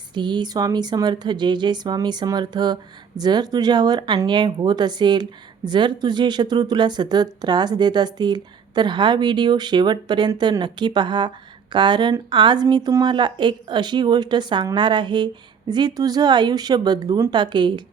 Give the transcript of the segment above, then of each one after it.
श्री स्वामी समर्थ. जय जय स्वामी समर्थ. जर तुझ्यावर अन्याय होत असेल, जर तुझे शत्रू तुला सतत त्रास देत असतील, तर हा व्हिडिओ शेवटपर्यंत नक्की पहा. कारण आज मी तुम्हाला एक अशी गोष्ट सांगणार आहे जी तुझं आयुष्य बदलून टाकेल.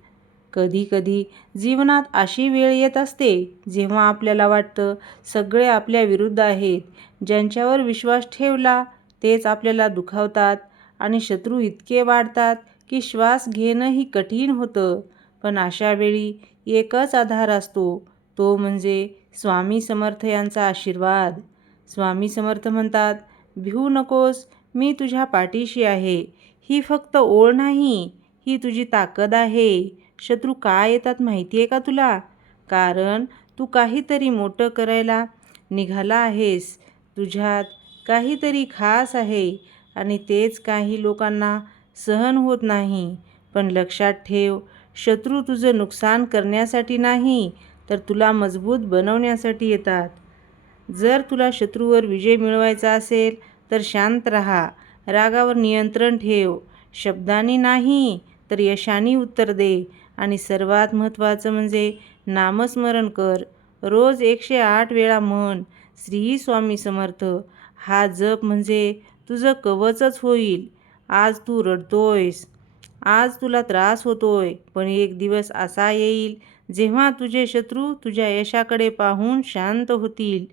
कधी-कधी जीवनात अशी वेळ येत असते जेव्हा आपल्याला वाटतं सगळे आपल्या विरुद्ध आहेत. ज्यांच्यावर विश्वास ठेवला तेच आपल्याला दुखावतात आणि शत्रू इतके वाढतात की श्वास घेणंही कठीण होतं. पण अशा वेळी एकच आधार असतो, तो म्हणजे स्वामी समर्थ यांचा आशीर्वाद. स्वामी समर्थ म्हणतात, भिवू नकोस, मी तुझ्या पाठीशी आहे. ही फक्त ओळ नाही, ही तुझी ताकद आहे. शत्रू का येतात माहिती आहे का तुला? कारण तू काहीतरी मोठं करायला निघाला आहेस. तुझ्यात काहीतरी खास आहे आणि तेच काही लोकांना सहन होत नाही. पण लक्षात ठेव, शत्रू तुझं नुकसान करण्यासाठी नाही, तर तुला मजबूत बनवण्यासाठी येतात. जर तुला शत्रूवर विजय मिळवायचा असेल तर शांत राहा, रागावर नियंत्रण ठेव, शब्दांनी नाही तर यशाने उत्तर दे आणि सर्वात महत्त्वाचं म्हणजे नामस्मरण कर. रोज 108 वेळा म्हण, श्री स्वामी समर्थ. हा जप म्हणजे तुझं कवचच होईल. आज तू रडतोयस, आज तुला त्रास होतोय, पण एक दिवस असा येईल जेव्हा तुझे शत्रू तुझ्या यशाकडे पाहून शांत होतील.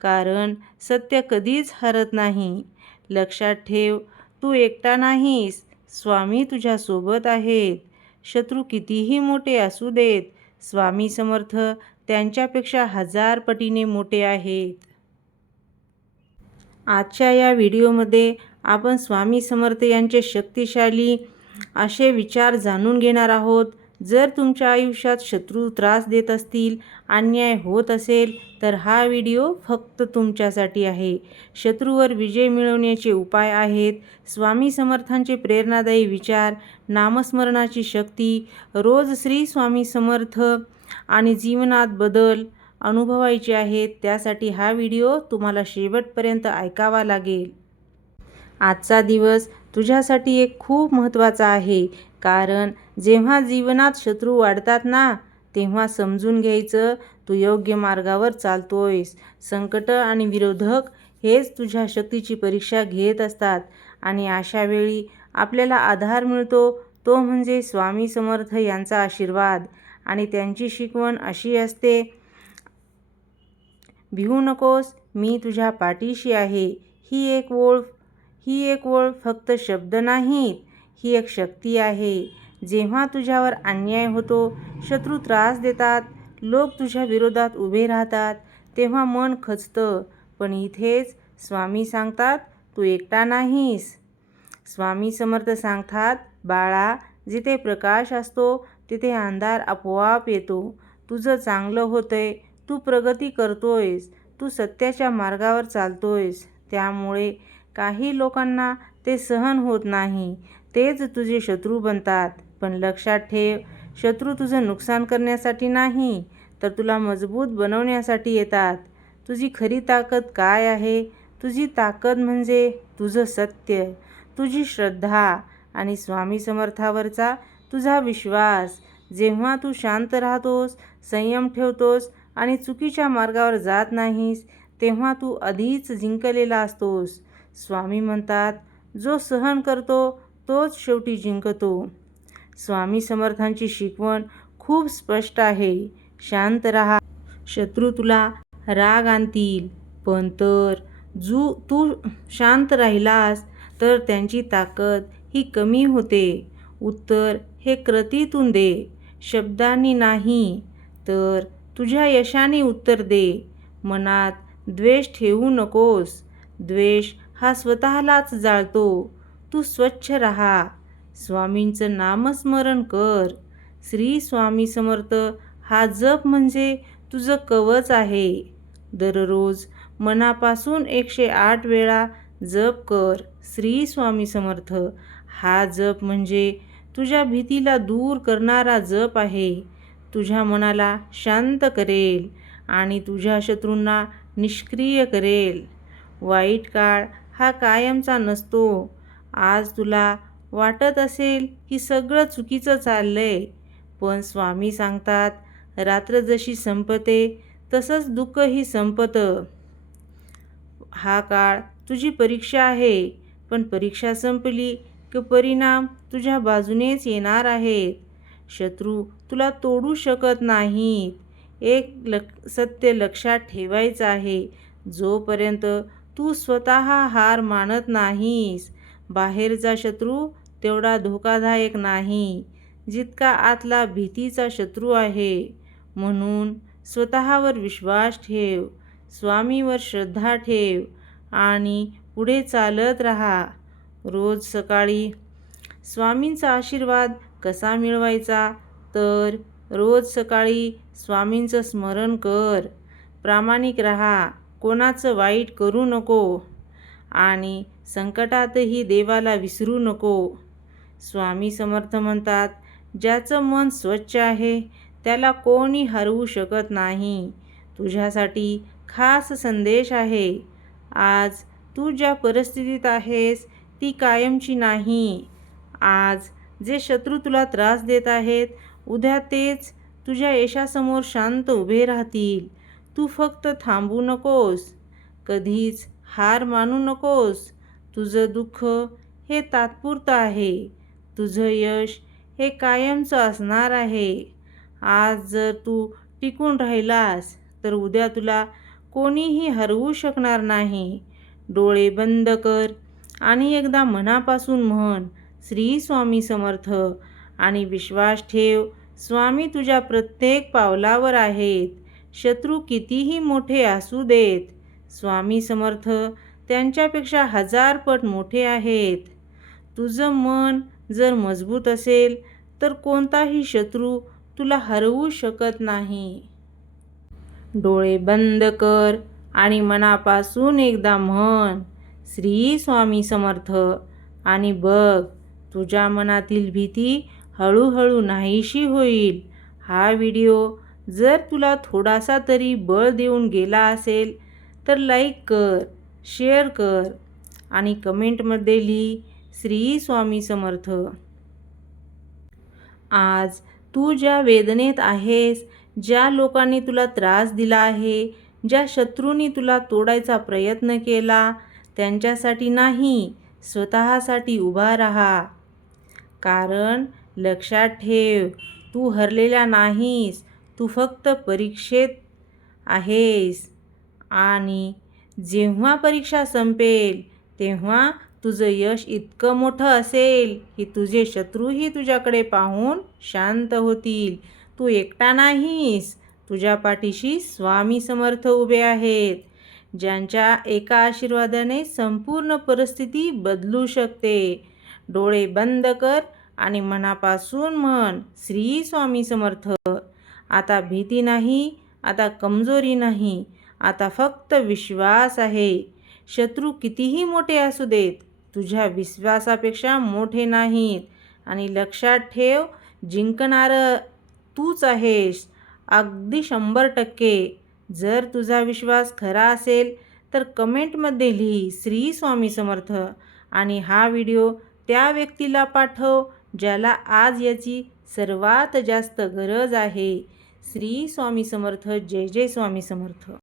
कारण सत्य कधीच हरत नाही. लक्षात ठेव, तू एकटा नाहीस, स्वामी तुझ्यासोबत आहेत. शत्रू कितीही मोठे असू देत, स्वामी समर्थ त्यांच्यापेक्षा 1000 पटीने मोठे आहेत. आजच्या या व्हिडिओमध्ये आपण स्वामी समर्थ यांचे शक्तिशाली असे विचार जाणून घेणार आहोत. जर तुमच्या आयुष्यात शत्रू त्रास देत असतील, अन्याय होत असेल, तर हा व्हिडिओ फक्त तुमच्यासाठी आहे. शत्रूवर विजय मिळवण्याचे उपाय आहेत. स्वामी समर्थांचे प्रेरणादायी विचार, नामस्मरणाची शक्ती, रोज श्री स्वामी समर्थ आणि जीवनात बदल अनुभवायचे आहेत. त्यासाठी हा व्हिडिओ तुम्हाला शेवटपर्यंत ऐकावा लागेल. आजचा दिवस तुझ्यासाठी एक खूप महत्त्वाचा आहे. कारण जेव्हा जीवनात शत्रू वाढतात ना, तेव्हा समजून घ्यायचं तू योग्य मार्गावर चालतोयस. संकट आणि विरोधक हेच तुझ्या शक्तीची परीक्षा घेत असतात आणि अशा वेळी आपल्याला आधार मिळतो, तो म्हणजे स्वामी समर्थ यांचा आशीर्वाद. आणि त्यांची शिकवण अशी असते, भिवू नकोस, मी तुझ्या पाठीशी आहे. ही एक ओळ फक्त शब्द नाहीत, ही एक शक्ती आहे. जेव्हा तुझ्यावर अन्याय होतो, शत्रू त्रास देतात, लोक तुझ्या विरोधात उभे राहतात, तेव्हा मन खचतं. पण इथेच स्वामी सांगतात, तू एकटा नाहीस. स्वामी समर्थ सांगतात, बाळा, जिथे प्रकाश असतो तिथे अंधार आपोआप येतो. तुझं चांगलं होतंय, तू प्रगती करतोयस, तू सत्याच्या मार्गावर चालतोयस. त्यामुळे काही लोकांना ते सहन होत नाही, तेच तुझे शत्रू बनतात. पण लक्षात ठेव, शत्रू तुझं नुकसान करण्यासाठी नाही, तर तुला मजबूत बनवण्यासाठी येतात. तुझी खरी ताकद काय आहे? तुझी ताकद म्हणजे तुझं सत्य, तुझी श्रद्धा आणि स्वामी समर्थावरचा तुझा विश्वास. जेव्हा तू शांत राहतोस, संयम ठेवतोस आणि चुकीच्या मार्गावर जात नाहीस, तेव्हा तू आधीच जिंकलेला असतोस. स्वामी म्हणतात, जो सहन करतो तोच शेवटी जिंकतो. स्वामी समर्थांची शिकवण खूप स्पष्ट आहे. शांत राहा, शत्रू तुला राग आणतील, पण तू शांत राहिलास तर त्यांची ताकद ही कमी होते. उत्तर हे कृतीतून दे, शब्दांनी नाही, तर तुझ्या यशाने उत्तर दे. मनात द्वेष ठेवू नकोस, द्वेष हा स्वतःलाच जाळतो. तू स्वच्छ राहा, स्वामींचं नामस्मरण कर. श्री स्वामी समर्थ हा जप म्हणजे तुझं कवच आहे. दररोज मनापासून 108 वेळा जप कर, श्री स्वामी समर्थ. हा जप म्हणजे तुझ्या भीतीला दूर करणारा जप आहे. तुझ्या मनाला शांत करेल आणि तुझ्या शत्रूंना निष्क्रिय करेल. वाईट काळ हा कायमचा नसतो. आज तुला वाटत असेल की सगळं चुकीचं चाललंय, पण स्वामी सांगतात रात्र जशी संपते तसंच दुःखही संपतं. हा काळ तुझी परीक्षा आहे, पण परीक्षा संपली की परिणाम तुझ्या बाजूनेच येणार आहेत. शत्रू तुला तोडू शकत नाहीत. एक सत्य लक्षात ठेवायचं आहे, जोपर्यंत तू स्वतः हार मानत नाहीस, बाहेरचा शत्रू तेवढा धोकादायक नाही जितका आतला भीतीचा शत्रू आहे. म्हणून स्वतःवर विश्वास ठेव, स्वामीवर श्रद्धा ठेव आणि पुढे चालत राहा. रोज सकाळी स्वामींचा आशीर्वाद कसा मिळवायचा, तर रोज सकाळी स्वामींचं स्मरण कर, प्रामाणिक राहा, कोणाचं वाईट करू नको आणि संकटातही देवाला विसरू नको. स्वामी समर्थ म्हणतात, ज्याचं मन स्वच्छ आहे त्याला कोणी हरवू शकत नाही. तुझ्यासाठी खास संदेश आहे. आज तू ज्या परिस्थितीत आहेस ती कायमची नाही. आज जे शत्रू तुला त्रास देत आहेत, उद्या तेच तुझ्या यशासमोर शांत उभे राहतील. तू फक्त थांबू नकोस, कधीच हार मानू नकोस. तुझं दुःख हे तात्पुरतं आहे, तुझं यश हे कायमचं असणार आहे. आज जर तू टिकून राहिलास तर उद्या तुला कोणीही हरवू शकणार नाही. डोळे बंद कर आणि एकदा मनापासून म्हण, श्री स्वामी समर्थ, आणि विश्वास ठेव, स्वामी तुझ्या प्रत्येक पावलावर आहेत. शत्रू कितीही मोठे असू देत, स्वामी समर्थ त्यांच्यापेक्षा 1000 पट मोठे आहेत. तुझं मन जर मजबूत असेल तर कोणताही शत्रू तुला हरवू शकत नाही. डोळे बंद कर आणि मनापासून एकदा म्हण, श्री स्वामी समर्थ, आणि बघ तुझ्या मनातील भीती हळूहळू नाहीशी होईल. हा व्हिडिओ जर तुला थोडासा तरी बळ देऊन गेला असेल तर लाईक कर, शेअर कर आणि कमेंटमध्ये लिही, श्री स्वामी समर्थ. आज तू ज्या वेदनेत आहेस, ज्या लोकांनी तुला त्रास दिला आहे, ज्या शत्रूंनी तुला तोडायचा प्रयत्न केला, त्यांच्यासाठी नाही, स्वतःसाठी उभा राहा. कारण लक्षात ठेव, तू हरलेला नाहीस, तू फक्त परीक्षेत आहेस. आणि जेव्हा परीक्षा संपेल तेव्हा तुझं यश इतकं मोठं असेल की तुझे शत्रूही तुझ्याकडे पाहून शांत होतील. तू एकटा नाहीस, तुझ्या पाठीशी स्वामी समर्थ उभे आहेत, ज्यांच्या एका आशीर्वादाने संपूर्ण परिस्थिती बदलू शकते. डोळे बंद कर आणि मनापासून म्हण, श्री स्वामी समर्थ. आता भीती नाही, आता कमजोरी नाही, आता फक्त विश्वास आहे. शत्रू कितीही मोठे असू देत, तुझ्या विश्वासापेक्षा मोठे नाहीत. आणि लक्षात ठेव, जिंकणारं तूच आहेस, अगदी 100%. जर तुझा विश्वास खरा असेल तर कमेंटमध्ये लिही, श्री स्वामी समर्थ, आणि हा व्हिडिओ त्या व्यक्तीला पाठव ज्याला आज याची सर्वात जास्त गरज आहे. श्री स्वामी समर्थ. जय जय स्वामी समर्थ.